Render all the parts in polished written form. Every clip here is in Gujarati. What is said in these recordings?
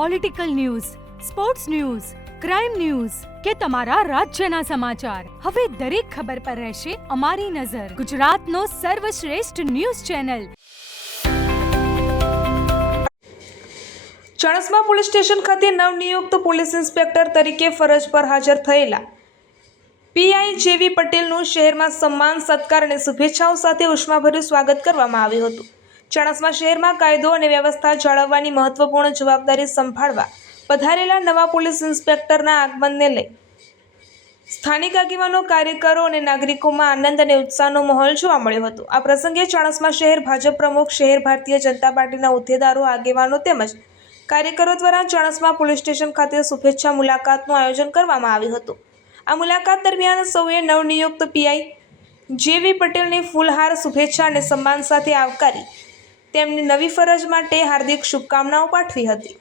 Political news, sports news, crime news કે તમારા રાજ્યના સમાચાર, હવે દરેક ખબર પર રહેશે અમારી નજર. ગુજરાતનો સર્વશ્રેષ્ઠ news channel. Chanasma police station ખાતે નવનિયુક્ત પોલીસ ઇન્સ્પેક્ટર તરીકે ફરજ પર હાજર થયેલા પીઆઈ જેવી પટેલનું શહેરમાં સન્માન, સત્કાર અને શુભેચ્છાઓ સાથે ઉષ્માભર્યું સ્વાગત કરવામાં આવ્યું હતું. ચાણસ્મા શહેરમાં કાયદો અને વ્યવસ્થા જાળવવાની મહત્વપૂર્ણ જવાબદારી સંભાળવા પધારેલા નવા પોલીસ ઇન્સ્પેક્ટરના આગમનને લઈ સ્થાનિક આગેવાનો, કાર્યકરો અને નાગરિકોમાં આનંદ અને ઉત્સાહનો માહોલ જોવા મળ્યો હતો. આ પ્રસંગે ચાણસ્મા શહેર ભાજપ પ્રમુખ, શહેર ભારતીય જનતા પાર્ટીના હોદ્દેદારો, આગેવાનો તેમજ કાર્યકરો દ્વારા ચાણસ્મા પોલીસ સ્ટેશન ખાતે શુભેચ્છા મુલાકાતનું આયોજન કરવામાં આવ્યું હતું. આ મુલાકાત દરમિયાન સૌએ નવનિયુક્ત પીઆઈ જેવી પટેલને ફૂલહાર, શુભેચ્છા અને સન્માન સાથે આવકારી તેમની નવી ફરજ માટે હાર્દિક શુભકામનાઓ પાઠવી હતી.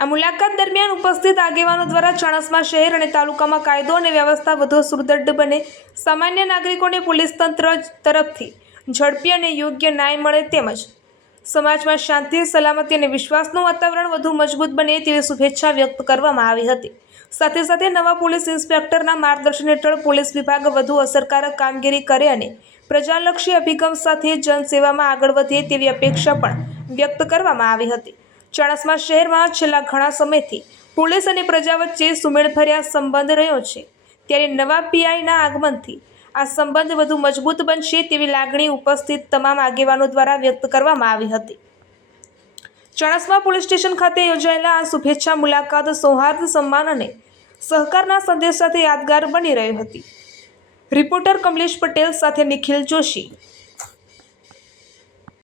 આ મુલાકાત દરમિયાન ઉપસ્થિત આગેવાનો દ્વારા ચાણસ્મા શહેર અને તાલુકામાં કાયદો અને વ્યવસ્થા વધુ સુદૃઢ બને, સામાન્ય નાગરિકોને પોલીસ તંત્ર તરફથી ઝડપી અને યોગ્ય ન્યાય મળે તેમજ સમાજમાં શાંતિ, સલામતી અને વિશ્વાસનું વાતાવરણ વધુ મજબૂત બને તેવી શુભેચ્છા વ્યક્ત કરવામાં આવી હતી. સાથે સાથે નવા પોલીસ ઇન્સ્પેક્ટરના માર્ગદર્શન હેઠળ પોલીસ વિભાગ વધુ અસરકારક કામગીરી કરે અને પ્રજાલક્ષી અભિગમ સાથે જનસેવામાં આગળ વધે તેવી અપેક્ષા પણ વ્યક્ત કરવામાં આવી હતી. ચાણસ્મા શહેરમાં છેલ્લા ઘણા સમયથી પોલીસ અને પ્રજા વચ્ચે સુમેળભર્યા સંબંધ રહ્યો છે, ત્યારે નવા પીઆઈના આગમનથી આ સંબંધ વધુ મજબૂત બનશે તેવી લાગણી ઉપસ્થિત તમામ આગેવાનો દ્વારા વ્યક્ત કરવામાં આવી હતી. ચાણસ્મા પોલીસ સ્ટેશન ખાતે યોજાયેલા આ શુભેચ્છા મુલાકાત સૌહાર્દ, સન્માન અને સહકારના સંદેશ સાથે યાદગાર બની રહી હતી. રિપોર્ટર કમલેશ પટેલ સાથે નિખિલ જોશી.